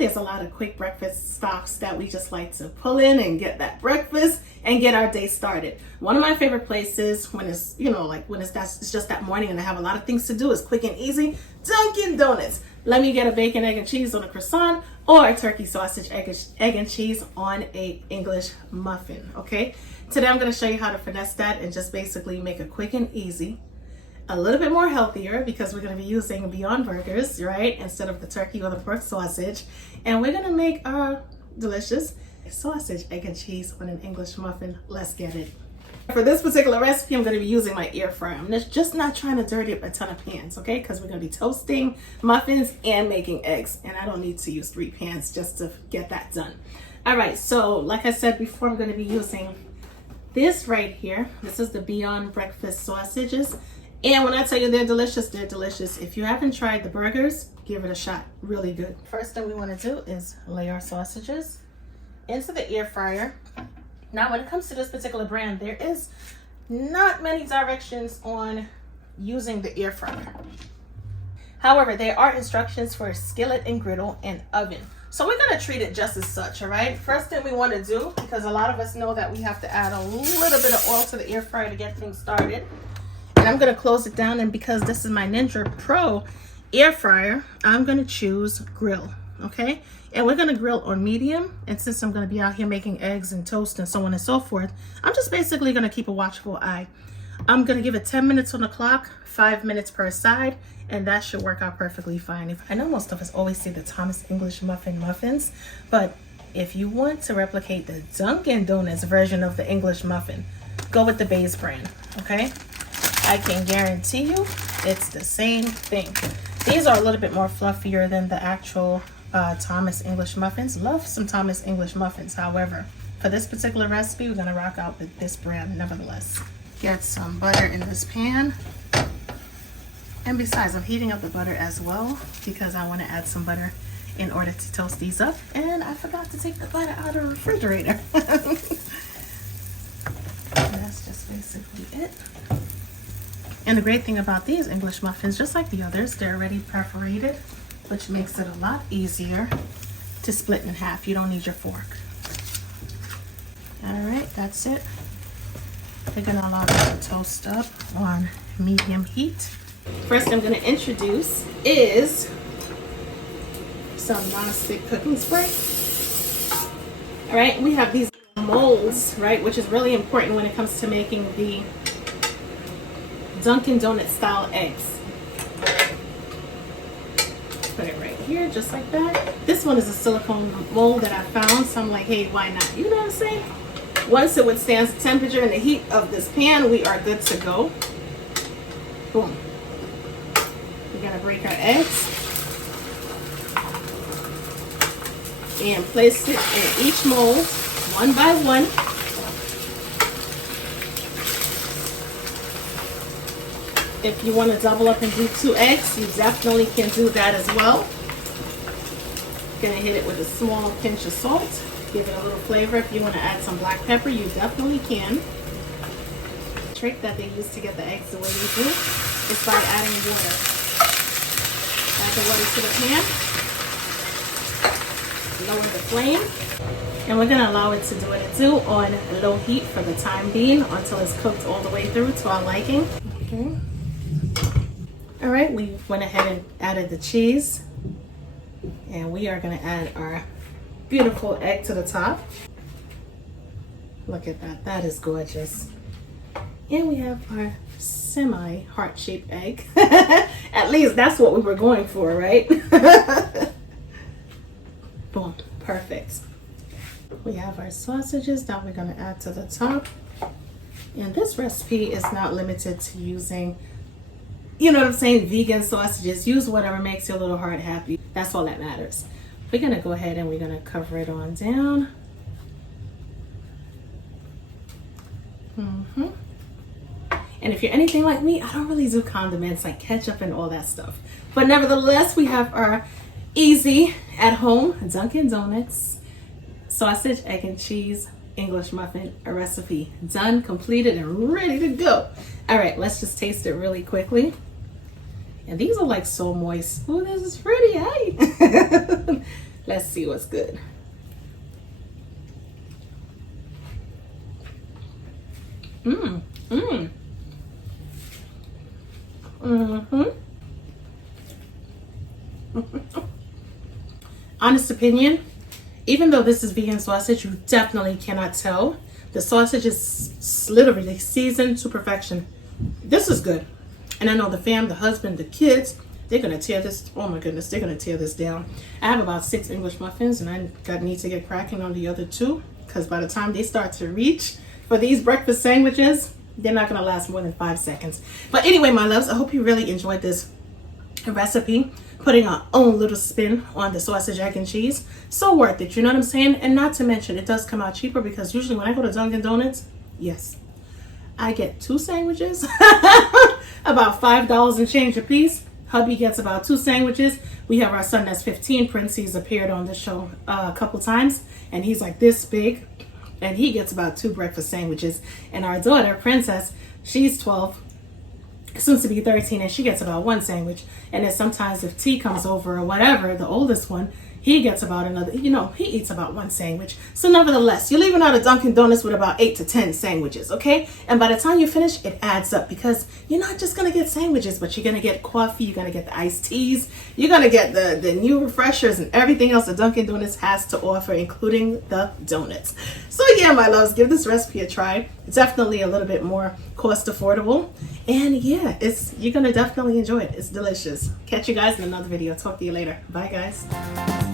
there's a lot of quick breakfast stocks that we just like to pull in and get that breakfast and get our day started. One of my favorite places when it's, it's just that morning and I have a lot of things to do, is quick and easy, Dunkin' Donuts. Let me get a bacon, egg, and cheese on a croissant, or a turkey, sausage, egg and cheese on a English muffin, okay? Today I'm gonna show you how to finesse that and just basically make it quick and easy, a little bit more healthier because we're gonna be using Beyond Burgers, right? Instead of the turkey or the pork sausage. And we're gonna make our delicious sausage, egg, and cheese on an English muffin. Let's get it. For this particular recipe, I'm going to be using my air fryer. I'm just not trying to dirty up a ton of pans, okay? Because we're going to be toasting muffins and making eggs. And I don't need to use 3 pans just to get that done. All right, so like I said before, I'm going to be using this right here. This is the Beyond Breakfast sausages. And when I tell you they're delicious, they're delicious. If you haven't tried the burgers, give it a shot. Really good. First thing we want to do is lay our sausages into the air fryer. Now, when it comes to this particular brand, there is not many directions on using the air fryer. However, there are instructions for skillet and griddle and oven. So we're going to treat it just as such, all right? First thing we want to do, because a lot of us know that we have to add a little bit of oil to the air fryer to get things started. And I'm going to close it down, and because this is my Ninja Pro air fryer, I'm going to choose grill, okay? And we're going to grill on medium. And since I'm going to be out here making eggs and toast and so on and so forth, I'm just basically going to keep a watchful eye. I'm going to give it 10 minutes on the clock, 5 minutes per side, and that should work out perfectly fine. I know most of us always say the Thomas English muffins, but if you want to replicate the Dunkin' Donuts version of the English muffin, go with the base brand, okay? I can guarantee you it's the same thing. These are a little bit more fluffier than the actual Thomas English muffins. Love some Thomas English muffins. However, for this particular recipe, we're going to rock out with this brand nevertheless. Get some butter in this pan. And besides, I'm heating up the butter as well because I want to add some butter in order to toast these up. And I forgot to take the butter out of the refrigerator. That's just basically it. And the great thing about these English muffins, just like the others, they're already perforated, which makes it a lot easier to split in half. You don't need your fork. All right, that's it. We're gonna allow that to toast up on medium heat. First I'm gonna introduce is some non-stick cooking spray. All right, we have these molds, right, which is really important when it comes to making the Dunkin' Donuts style eggs. Put it right here, just like that. This one is a silicone mold that I found, so I'm like, hey, why not? You know what I'm saying? Once it withstands the temperature and the heat of this pan, we are good to go. Boom. We're gonna break our eggs and place it in each mold, one by one. If you want to double up and do 2 eggs, you definitely can do that as well. Gonna hit it with a small pinch of salt. Give it a little flavor. If you want to add some black pepper, you definitely can. The trick that they use to get the eggs the way they do is by adding water. Add the water to the pan. Lower the flame. And we're gonna allow it to do what it do on low heat for the time being until it's cooked all the way through to our liking. Okay. All right, we went ahead and added the cheese, and we are going to add our beautiful egg to the top. Look at that, that is gorgeous. And we have our semi heart-shaped egg. At least that's what we were going for, right? Boom, perfect. We have our sausages that we're going to add to the top. And this recipe is not limited to using, you know what I'm saying, vegan sausages. Use whatever makes your little heart happy. That's all that matters. We're gonna go ahead and we're gonna cover it on down. And if you're anything like me, I don't really do condiments like ketchup and all that stuff. But nevertheless, we have our easy at home Dunkin' Donuts sausage, egg, and cheese English muffin recipe. Done, completed, and ready to go. All right, let's just taste it really quickly. And these are like so moist. Oh, this is pretty, hey? Let's see what's good. Mmm. Mmm. Mm-hmm. Honest opinion, even though this is vegan sausage, you definitely cannot tell. The sausage is literally seasoned to perfection. This is good. And I know the fam, the husband, the kids, they're going to tear this, oh my goodness, they're going to tear this down. I have about 6 English muffins, and I need to get cracking on the other 2, because by the time they start to reach for these breakfast sandwiches, they're not going to last more than 5 seconds. But anyway, my loves, I hope you really enjoyed this recipe, putting our own little spin on the sausage, egg, and cheese. So worth it, you know what I'm saying? And not to mention, it does come out cheaper, because usually when I go to Dunkin' Donuts, yes, I get 2 sandwiches, about $5 and change a piece. Hubby gets about 2 sandwiches. We have our son that's 15, Prince. He's appeared on the show a couple times, and he's like this big, and he gets about 2 breakfast sandwiches. And our daughter, Princess, she's 12, soon to be 13, and she gets about 1 sandwich. And then sometimes if T comes over or whatever, the oldest one, he gets about another, you know, he eats about 1 sandwich. So nevertheless, you're leaving out of Dunkin' Donuts with about 8 to 10 sandwiches, okay? And by the time you finish, it adds up, because you're not just gonna get sandwiches, but you're gonna get coffee, you're gonna get the iced teas, you're gonna get the new refreshers and everything else that Dunkin' Donuts has to offer, including the donuts. So yeah, my loves, give this recipe a try. It's definitely a little bit more cost affordable. And yeah, you're gonna definitely enjoy it. It's delicious. Catch you guys in another video. Talk to you later. Bye, guys.